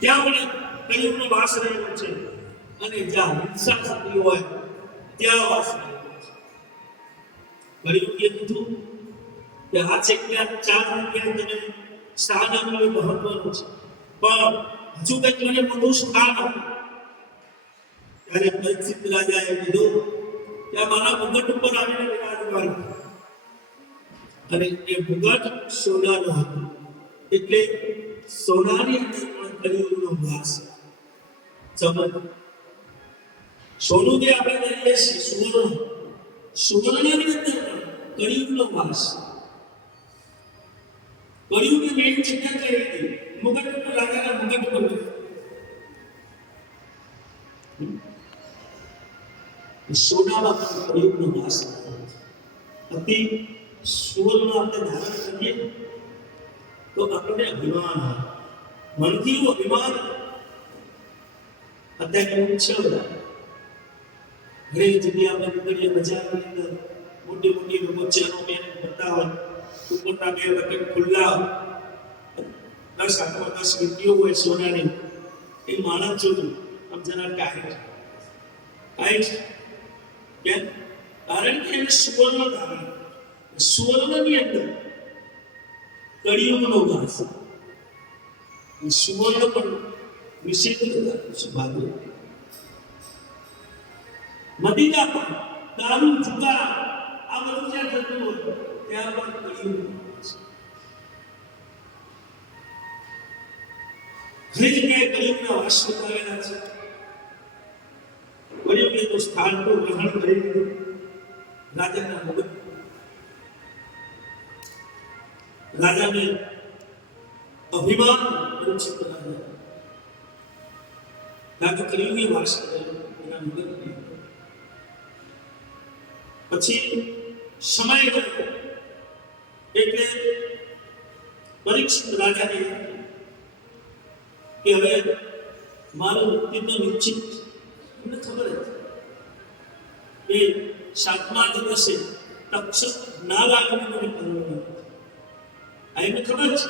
ત્યાં પણ કળિયુગનો વાસ રહેલો છે અને જ્યાં હિંસા થતી હોય ત્યાં વાસ રહેલો છે. કળિયુગે કીધું કે આ જગ્યા 4 જગ્યા તમે સ્થાન આપવું મહત્વનું છે, પણ હજુ કંઈક મને મોટું સ્થાન આપો. ત્યારે પરિચિત રાજાએ કીધું કે મારા મુગટ ઉપર આવીને વિરાજમાન, અને એ મુગટ સોનાનો હતો, એટલે સોનાની અંદર પણ કળિયુગનો વાસ. સમજ, સોનું જે આપણે કહીએ છીએ સુવર્ણ, સુવર્ણની અંદર પણ કળિયુગનો વાસ. કળિયુગની મેઇન જગ્યા કઈ હતી? મુગટ ઉપર, રાજાના મુગટ ઉપર. સોનામાં પણ કળિયુગનો વાસ અતિ. સુવર્ણ આપણે ધારણ કરીએ તો આપણને અભિમાન આવે, મનથી અભિમાન. અત્યારે એવું છે બધા ઘણી જગ્યા આપણે નીકળીએ બજારની અંદર, મોટી મોટી લોકો ચેનો પહેરીને ફરતા હોય, ઉપરના 2 બટન ખુલ્લા હોય, 10 હાથમાં 10 વીંટીઓ હોય સોનાની. એ માણસ જોયું આમ જરા ટાઈટ કેમ? કારણ કે એને સુવર્ણ ધારણ, સુવર્ણની અંદર કળિયુગનો વાસ. સુવર્ણ પણ નિષેધ કરાયું છે. ભાગ્ય મદિરા પણ, દારૂ, જુગાર, આ બધું જ્યાં થતું હોય ત્યાં પણ કળિયુગનો વાસ. ઘણી જગ્યાએ કળિયુગના વાસ બતાવેલા છે. કળિયુગે તો સ્થાન તો ગ્રહણ કરી લીધું રાજાના મુગટ. રાજાને અભિમાન પરિચિત રાજા, રાજા કળિયુગે વાસ કરેલો એના મુગટને. પછી સમય ગયો એટલે પરીક્ષિત રાજાને કે હવે મારું મૃત્યુ તો નિશ્ચિત. એમને ખબર હતી એ 7મા દિવસે તક્ષક ના લાગીને મને કરવાનું. આ એમને ખબર છે